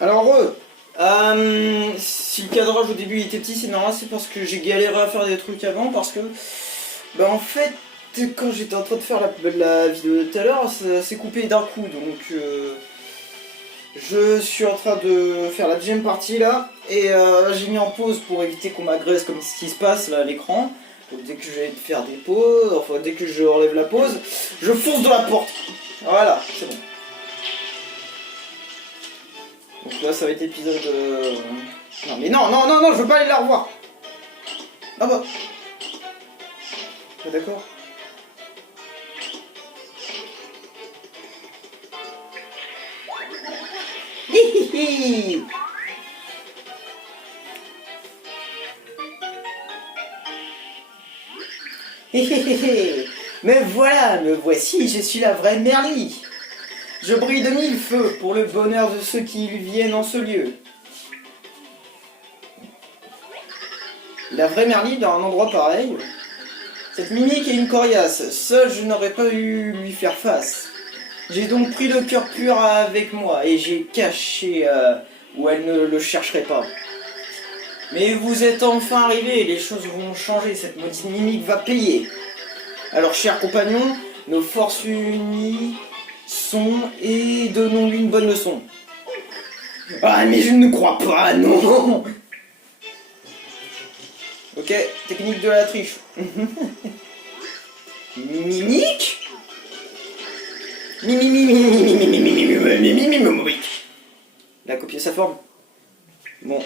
Alors si le cadrage au début il était petit, c'est normal, c'est parce que j'ai galéré à faire des trucs avant, parce que, bah en fait, quand j'étais en train de faire la vidéo de tout à l'heure, ça s'est coupé d'un coup, donc je suis en train de faire la deuxième partie là, et j'ai mis en pause pour éviter qu'on m'agresse comme ce qui se passe là à l'écran. Donc dès que je vais faire des pauses, enfin dès que je relève la pause, je fonce dans la porte. Voilà, c'est bon. Donc là, ça va être épisode... Non mais non, non, non, non, je veux pas aller la revoir. Ah bah... Ah, d'accord. Hihihi. Hihihi. Mais voilà, me voici, je suis la vraie Merlie. Je brille de mille feux pour le bonheur de ceux qui viennent en ce lieu. La vraie Merlie dans un endroit pareil. Cette mimique est une coriace, seule je n'aurais pas eu lui faire face. J'ai donc pris le cœur pur avec moi et j'ai caché où elle ne le chercherait pas. Mais vous êtes enfin arrivés, les choses vont changer, cette maudite mimique va payer. Alors chers compagnons, nos forces unies sont et donnons-lui une bonne leçon. Ah mais je ne crois pas, non. Ok, technique de la triche. Mimique. Il a copié sa forme. Bon.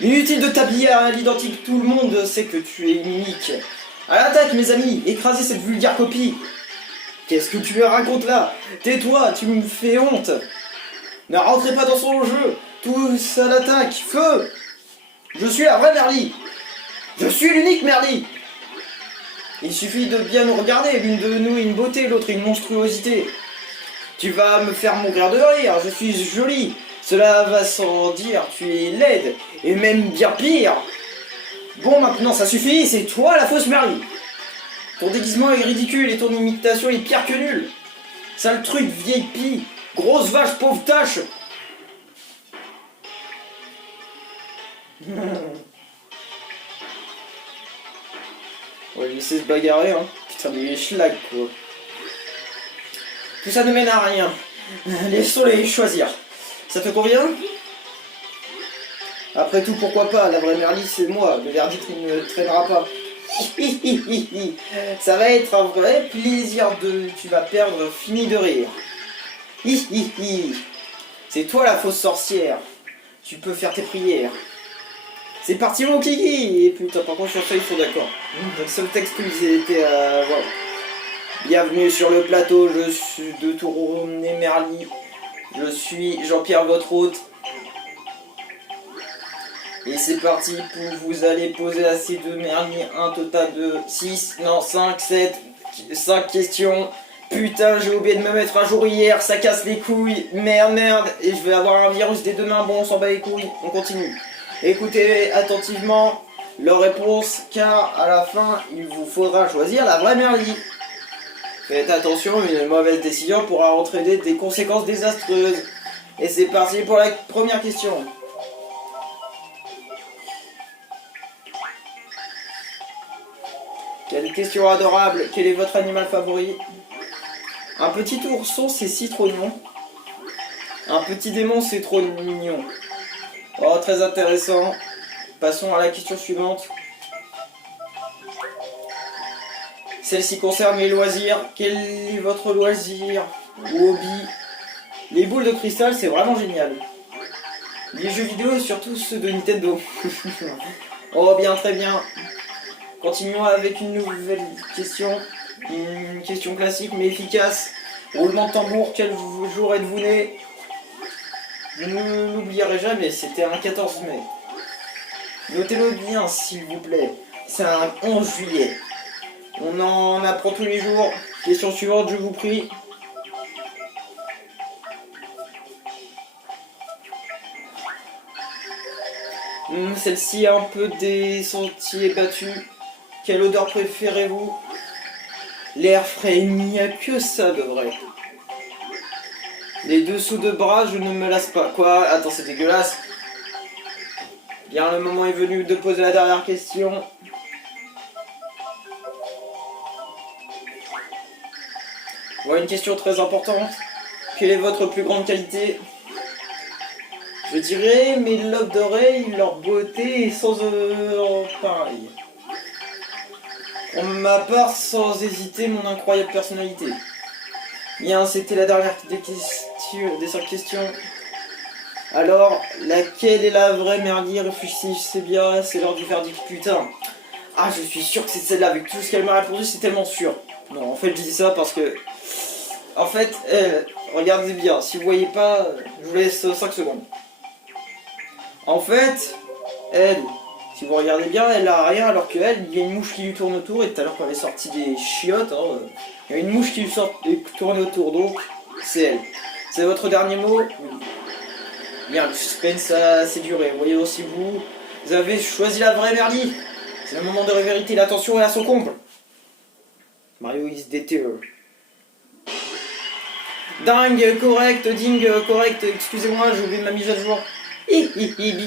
Inutile de t'habiller à l'identique, tout le monde sait que tu es mimique. À l'attaque mes amis, écrasez cette vulgaire copie. Qu'est-ce que tu racontes là? Tais-toi, tu me fais honte. Ne rentrez pas dans son jeu. Tous à l'attaque, feu. Je suis la vraie Merlie. Je suis l'unique Merlie. Il suffit de bien nous regarder, l'une de nous est une beauté, l'autre une monstruosité. Tu vas me faire mourir de rire, je suis jolie. Cela va sans dire, tu es laide, et même bien pire. Bon, maintenant ça suffit, c'est toi la fausse Merlie. Ton déguisement est ridicule et ton imitation est pire que nulle. Sale truc, vieille pie, grosse vache, pauvre tâche. On va laisser se bagarrer, hein. Putain, mais il est schlag, quoi. Tout ça ne mène à rien. Laissons-les choisir. Ça te convient? Après tout, pourquoi pas? La vraie Merlie, c'est moi. Le verdict ne traînera pas. Ça va être un vrai plaisir de... Tu vas perdre, fini de rire. C'est toi la fausse sorcière. Tu peux faire tes prières. C'est parti mon kiki. Et putain, par contre sur ça ils sont d'accord. Le seul texte qu'ils étaient wow. Bienvenue sur le plateau, je suis de Tourné Merlie. Je suis Jean-Pierre votre hôte. Et c'est parti, vous allez poser à ces deux Merlies un total de 6, non 5, 7, 5 questions. Putain, j'ai oublié de me mettre à jour hier, ça casse les couilles. Merde, et je vais avoir un virus des deux mains, bon on s'en bat les couilles, on continue. Écoutez attentivement leurs réponses, car à la fin, il vous faudra choisir la vraie Merlie. Faites attention, une mauvaise décision pourra entraîner des conséquences désastreuses. Et c'est parti pour la première question. Quelle question adorable, quel est votre animal favori? Un petit ourson, c'est si trop mignon. Un petit démon, c'est trop mignon. Oh, très intéressant. Passons à la question suivante. Celle-ci concerne les loisirs. Quel est votre loisir ou hobby? Les boules de cristal, c'est vraiment génial. Les jeux vidéo et surtout ceux de Nintendo. Oh, bien, très bien. Continuons avec une nouvelle question. Une question classique mais efficace. Roulement de tambour, quel jour êtes-vous né? Je ne l'oublierai jamais, c'était un 14 mai. Notez-le bien, s'il vous plaît. C'est un 11 juillet. On en apprend tous les jours. Question suivante, je vous prie. Celle-ci a un peu des sentiers battus. Quelle odeur préférez-vous? L'air frais, il n'y a que ça de vrai. Les dessous de bras, je ne me lasse pas. Quoi? Attends, c'est dégueulasse. Bien, le moment est venu de poser la dernière question. Voilà une question très importante. Quelle est votre plus grande qualité? Je dirais mes lobes d'oreilles, leur beauté est sans pareil. Pour ma part, sans hésiter, mon incroyable personnalité. Bien, c'était la dernière des 5 questions. Alors, laquelle est la vraie merdier? Réfléchissez bien, c'est l'heure du verdict, putain. Ah, je suis sûr que c'est celle-là, avec tout ce qu'elle m'a répondu, c'est tellement sûr. Non, en fait, je dis ça parce que... En fait, regardez bien, si vous voyez pas, je vous laisse 5 secondes. En fait, elle, si vous regardez bien, elle a rien alors qu'elle, il y a une mouche qui lui tourne autour, et tout à l'heure quand elle est sortie des chiottes, hein, il y a une mouche qui lui tourne autour, donc c'est elle. C'est votre dernier mot? Oui. Bien, le suspense s'est duré. Voyez aussi vous avez choisi la vraie Merly. C'est le moment de la vérité, l'attention est à son comble. Mario is deter. Dingue, correct, ding, correct, excusez-moi, j'ai oublié ma mise à jour.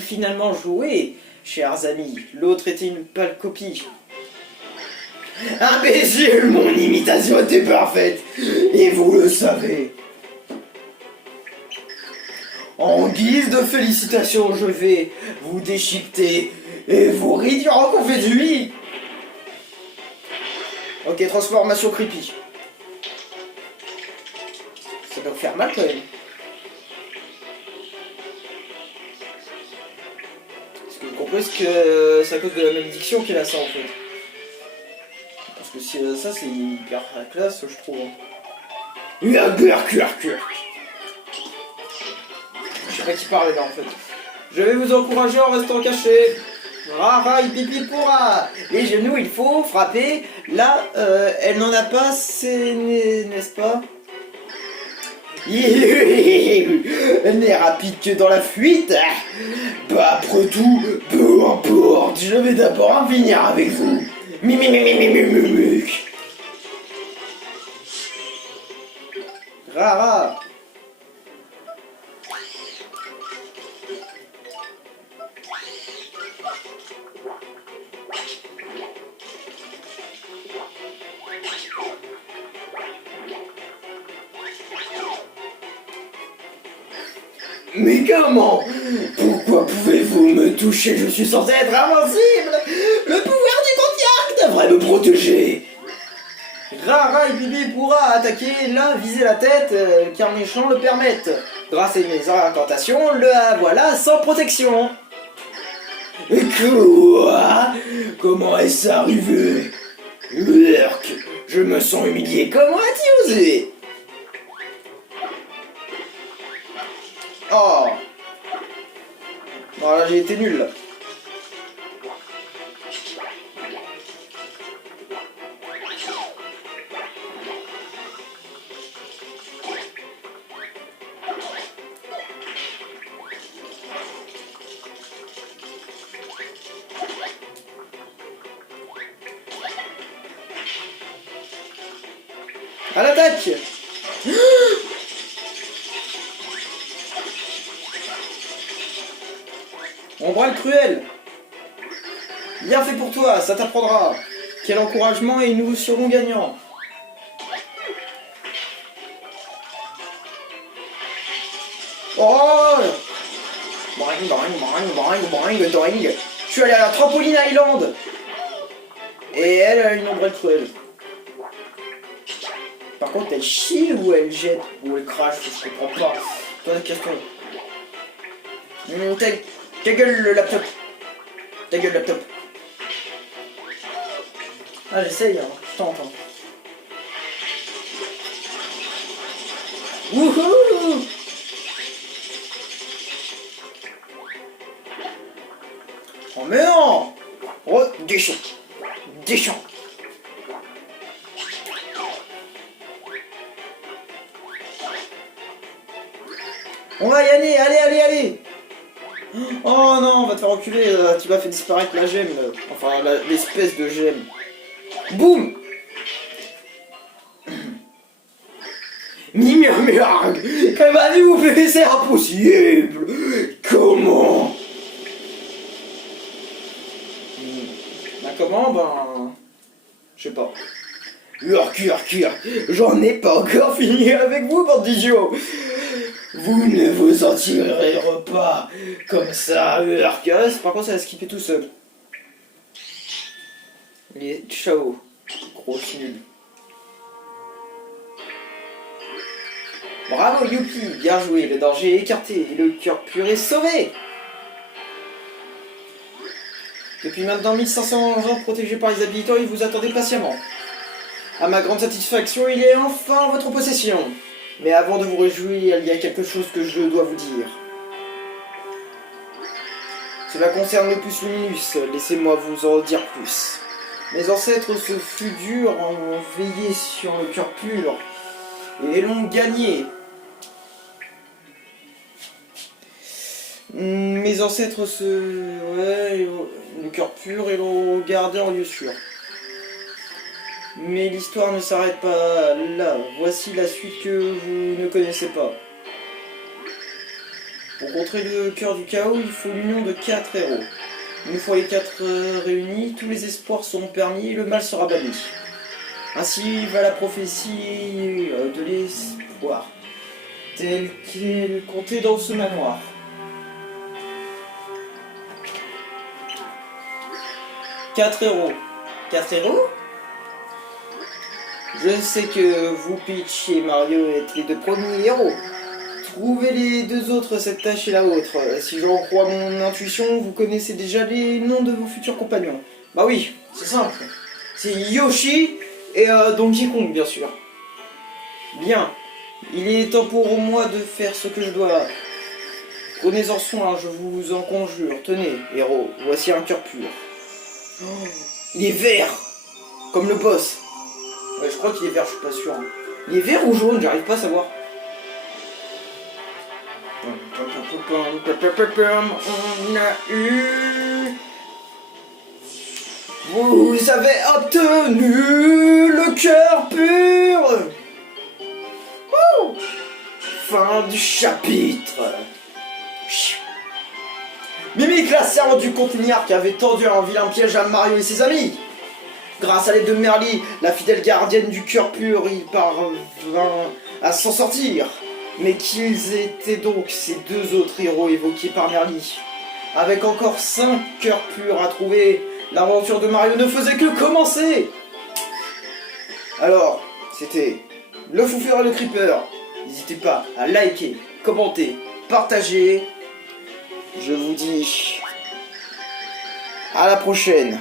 Finalement joué, chers amis, l'autre était une pâle copie. Imbécile, mon imitation était parfaite, et vous le savez. En guise de félicitations, je vais vous déchiqueter et vous réduire en confetti. Ok, transformation creepy. Ça doit faire mal quand même. Est-ce que vous comprenez que c'est à cause de la malédiction qu'elle a ça en fait? Parce que si ça c'est hyper classe je trouve. Je sais pas qui parlait là en fait. Je vais vous encourager en restant caché. Rara, pipi pourra. Les genoux, il faut frapper. Là, elle n'en a pas, c'est... n'est-ce pas? Elle n'est rapide que dans la fuite. Bah, après tout, peu importe. Je vais d'abord en finir avec vous. Rara. Mais comment? Pourquoi pouvez-vous me toucher? Je suis censé être invincible. Le pouvoir du contact devrait me protéger. Rara et Bibi pourra attaquer là, viser la tête, car mes champs le permettent. Grâce à mes incantations, le voilà sans protection. Quoi? Comment est-ce arrivé? Urk, je me sens humilié. Comment as-tu osé? Oh! Voilà, j'ai été nul là. À l'attaque! Ombrale cruel! Bien fait pour toi, ça t'apprendra. Quel encouragement et nous serons gagnants. Oh! Boing, boing, boing, boing, boing, boing. Je suis allé à la Trampoline Island. Et elle a une ombrelle cruelle. Par contre, elle chie ou elle jette ou elle crache, je comprends pas. Pas de question. Ta gueule le laptop. Ta gueule laptop. Ah j'essaye, hein. Je tente. Hein. Wouhou! Oh mais non! Oh, déchant. Déchant. On va y aller, allez, allez, allez! Oh non, on va te faire reculer, tu m'as fait disparaître la gemme, enfin l'espèce de gemme. Boum! Mimurmurg, qu'avez-vous fait? C'est impossible. Comment? Comment? Je sais pas. Urk, j'en ai pas encore fini avec vous, bande d'idiots. Vous ne vous en tirerez pas comme ça, Urk. Par contre, ça va skipper tout seul. Il est ciao. Gros nul. Bravo, youpi, bien joué. Le danger est écarté et le cœur pur est sauvé. Depuis maintenant 1500 ans protégé par les habitants, il vous attendait patiemment. À ma grande satisfaction, il est enfin en votre possession. Mais avant de vous réjouir, il y a quelque chose que je dois vous dire. Cela concerne le Puce Luminus, laissez-moi vous en dire plus. Mes ancêtres se furent durs en veillé sur le cœur pur, et l'ont gagné. Mes ancêtres le cœur pur et l'ont gardé en lieu sûr. Mais l'histoire ne s'arrête pas là. Voici la suite que vous ne connaissez pas. Pour contrer le cœur du chaos, il faut l'union de 4 héros. Une fois les 4 réunis, tous les espoirs seront permis et le mal sera banni. Ainsi va la prophétie de l'espoir, telle qu'elle comptait dans ce manoir. Quatre héros. 4 héros? Je sais que vous, Peach et Mario, êtes les 2 premiers héros. Trouvez les 2 autres, cette tâche et la autre. Si j'en crois mon intuition, vous connaissez déjà les noms de vos futurs compagnons. Bah oui, c'est simple. C'est Yoshi et Donkey Kong, bien sûr. Bien. Il est temps pour moi de faire ce que je dois. Prenez-en soin, je vous en conjure. Tenez, héros, voici un cœur pur. Oh, il est vert, comme le boss. Ouais, je crois qu'il est vert, je suis pas sûr. Hein. Il est vert ou jaune, j'arrive pas à savoir. On a eu... Vous avez obtenu le cœur pur. Fin du chapitre. Mimic, la servante du comte Lignard qui avait tendu un vilain piège à Mario et ses amis. Grâce à l'aide de Merly, la fidèle gardienne du cœur pur, il parvint à s'en sortir. Mais qu'ils étaient donc ces 2 autres héros évoqués par Merly? Avec encore 5 cœurs purs à trouver, l'aventure de Mario ne faisait que commencer. Alors, c'était le Foufeur et le Creeper. N'hésitez pas à liker, commenter, partager. Je vous dis à la prochaine.